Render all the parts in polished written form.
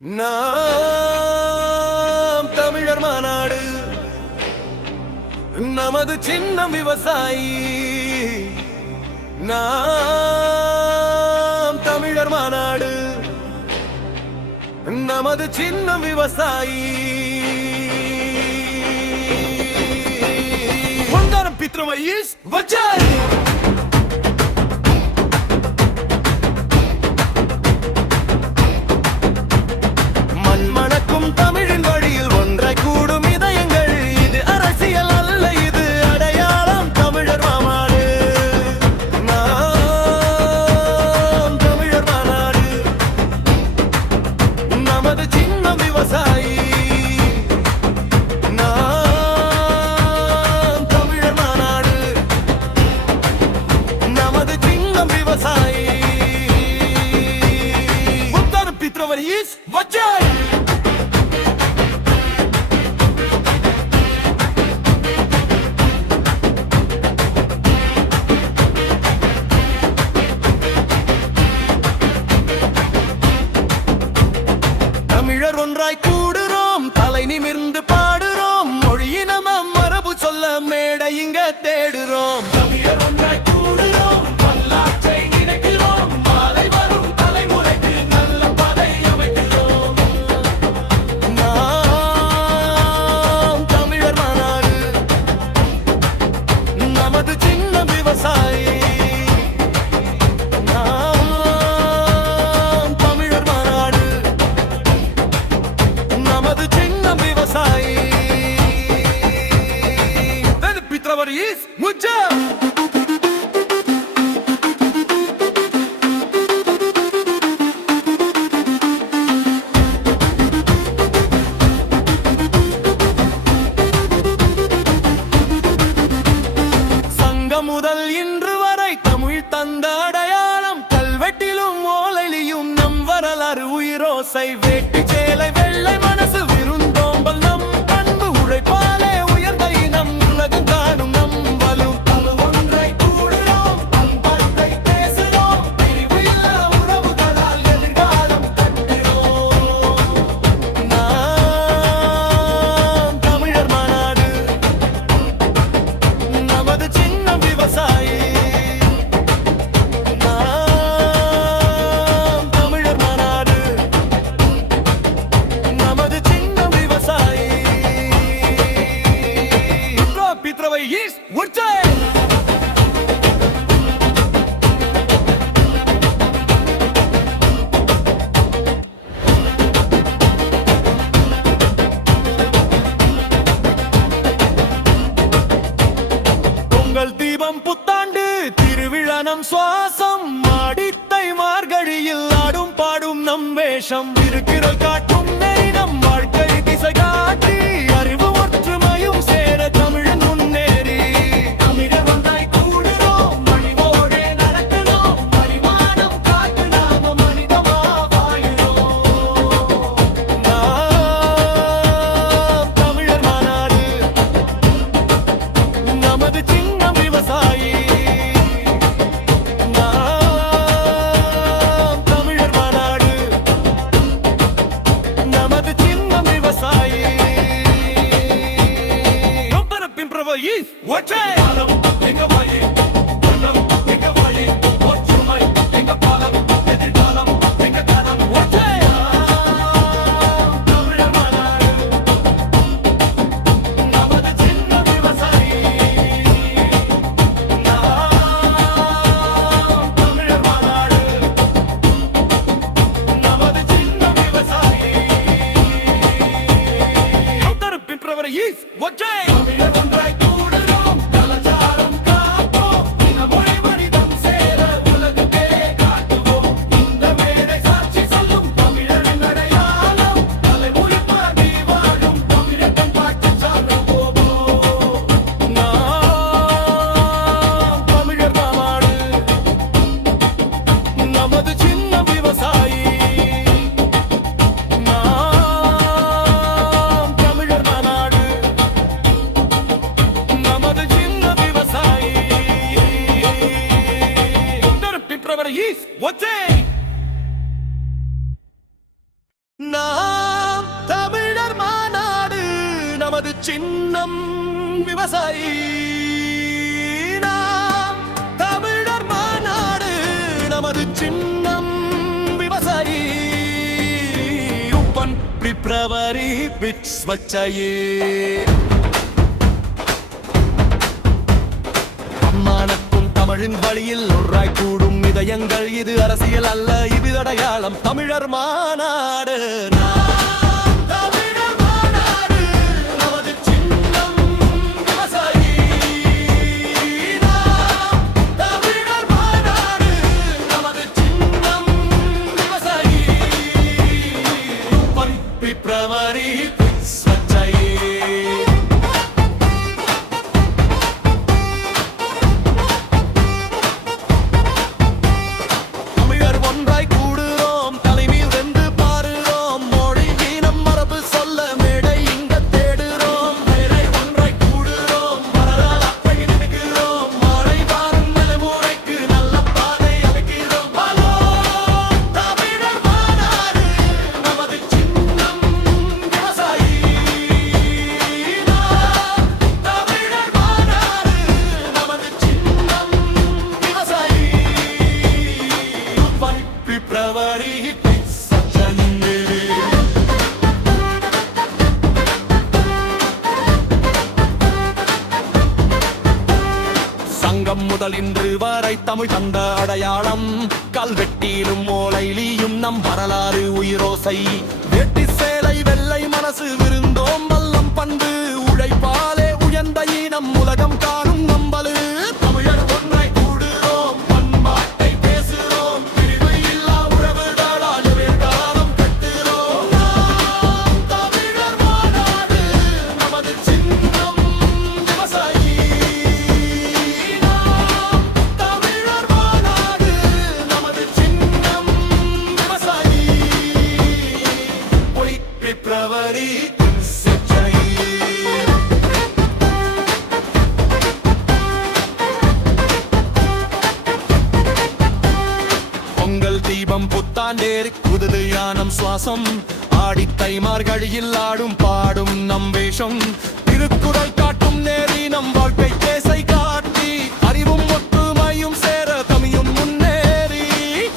நாம் தமிழர் மாநாடு, நமது சின்னம் விவசாயி. நாம் தமிழர் மாநாடு, நமது சின்னம் விவசாயி. ஒன்றாரம் பித்ரமையிஸ் வச்சாய் தமிழின் வழியில் ஒன்றை கூடும் இதயங்கள். இது அரசியல் அல்ல, இது அடையாளம். தமிழர் மாநாடு, நாம் தமிழர் மாநாடு, நமது சின்னம் விவசாயி. நாம் தமிழர் மாநாடு, நமது சின்னம் விவசாயி. உத்தர பித்ரவரிஸ் வச்சாய் தமிழர் ஒன்றாய் கூடுறோம், தலை நிமிர்ந்து பாடுறோம். மொழியினம மரபு சொல்ல மேடை இங்க தேடுறோம். தமிழர் ஒன்றாய் கூடுறோம், பல்லாற்றை நினைக்கிறோம். மாலை வரும் தலைமுறைக்கு நல்ல பதை அமைக்கிறோம். நாம் தமிழர் மாநாடு, நமது சின்ன விவசாயி. முதல் இன்று வரை தமிழ் தந்த அடையாளம். கல்வெட்டிலும் ஓலையிலும் நம் வரலாறு உயிரோசை. வேட்டி சேலை வெள்ளை மனசு விருந்தோம்பல் நம் பண்பு. உழைப்பாலே உயர்ந்த இனம் உலகம் காணும் நம் வலும். தலை ஒன்றை கூடுறோம், பண்பாட்டை பேசுகிறோம். பிரிவு இல்ல உறவுகளால் எதிர்காலம் கட்டுகிறோம். நாம் தமிழர் மாநாடு, நமது சின்னம் விவசாயி. நாம் தமிழர் மாநாடு, நமது சின்னம் விவசாயி. பித்ரவையிஸ் உற்சாய் பொங்கல் தீபம் புத்தாண்டு திருவிழா நம் சுவாசம். மாடித்தை மார்கழியில் ஆடும் பாடும் நம் வேஷம். இருக்கிறல் காட்டும் நம் வாழ்க்கை திசை காட்டி. அறிவு ஒற்றுமையும் சேர தமிழன் முன்னேறி. தமிழர் ஒன்றாய் கூடுறோம், மணிவோடே நடக்கிறோம். பரிமாணம் காத்து நாம மனிதமா வாழுறோம். நாம் தமிழர் மாநாடு, நமது சின்னம் விவசாயி. நாம் தமிழர் மாநாடு, நமது சின்னம் விவசாயி. ஒப்பரப்பின் பிரபையை ஒற்றை பாலம் எங்க வாயி, வண்ணம் எங்க வாயி. ஒற்றுமை எங்க பாலம், எதிர்காலம் எங்க காலம். ஒற்றை தமிழர் மாநாடு, நமது சின்னம் விவசாயி. நாம் தமிழர் மாநாடு, நமது சின்னம் விவசாயி. உத்தர பிப்ரவரி ஒற்றை தமிழர் ஒன்றாய் கூடுறோம், கலாச்சார நாம் தமிழர் மாநாடு நமது சின்னம் விவசாயி. நாம் தமிழர் மாநாடு நமது சின்னம் விவசாயி. उपन பிப்ரவரி பிட்ஸ் வச்சையே அம்மானக்கும் தமிழின் வழியில் ஒன்றாய் கூடும் இதயங்கள். இது அரசியல் அல்ல, இது அடையாளம். தமிழர் மாநாடு நாம் தமிழர் மாநாடு நமது சின்னம் விவசாயி. நாம் தமிழர் மாநாடு நமது சின்னம் விவசாயி. उपन பிப்ரவரி பிட்ஸ் வச்சையே முதல் இன்று வரை தமிழ் தந்த அடையாளம். கல்வெட்டிலும் ஓலையிலும் நம் வரலாறு உயிரோசை. வெட்டி சேலை வெள்ளை மனசு விருந்தோம் வல்லம் பண்பு. உழைப்பாலே உயர்ந்த இனம் உலகம் காணும் நம்பலு. தமிழர் ஒன்றாய் கூடுறோம், பண்பாட்டை பேசுகிறோம். பிரிவு இல்லா உறவுகளால் எதிர்காலம் கட்டுகிறோம். நாம் தமிழர் மாநாடு நமது சின்னம் விவசாயி. பிப்ரவரி பொங்கல் தீபம் புத்தாண்டேறு புதுது யானம் சுவாசம். ஆடித்தை மார்கழியில் ஆடும் பாடும் நம் வேஷம். திருக்குறள் காட்டும் நேரி நம் வாழ்க்கை தேசை காட்டி. அறிவும் ஒற்றுமையும் சேர தமிழும் முன்னேறி.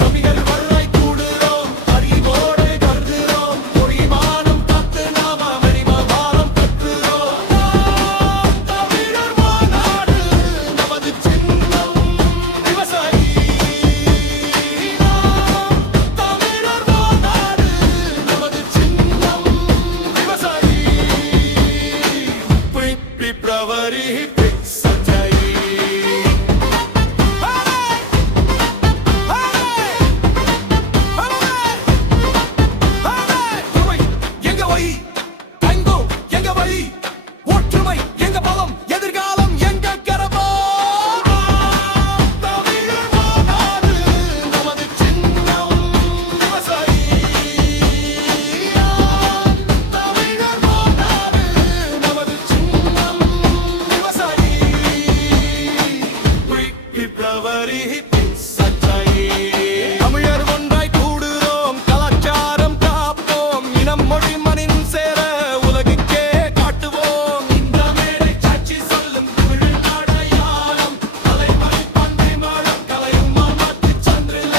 தமிழர் வள்ளாய் கூடுறோம், அறிவோடு கருதுகிறோம். பொறிமானம் காத்து நாம மரிமபாலம் கற்றுகிறோம். தமிழர் மாநாடு நமது சின்னம் விவசாயி. தமிழர் மாநாடு நமது சின்னம் விவசாயி. பிப்ரவரி பிட்ஸ் வச்சையே எங்க வழி எங்கோ எங்க வழி. ஒற்றுமை எங்க பலம், எதிர்காலம் எங்க கரபம். தமிழர் மாநாடு நமது சின்னம் விவசாயி. தமிழர் மாநாடு நமது சின்னம் விவசாயி. பிப்ரவரி பிட்ஸ் வச்சையே தமிழர் ஒன்றாய் கூடுறோம், கலாச்சாரம் காப்போம். இனம் மொழி மனின் சேர உலகுக்கே காட்டுவோம். இந்த மேடை சாட்சி சொல்லும் தமிழ் அடையாளம். தலைமறை பண்டை மழம் கலையும் மாமாத்து சந்திரில.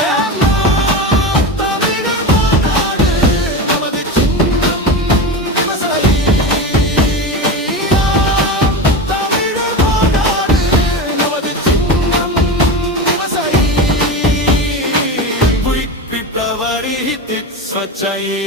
தமிழர் மாநாடு நமது சின்னம் விவசாயி. தமிழர் மாநாடு நமது சின்னம் விவசாயி. பிப்ரவரி பிட்ஸ் வச்சையே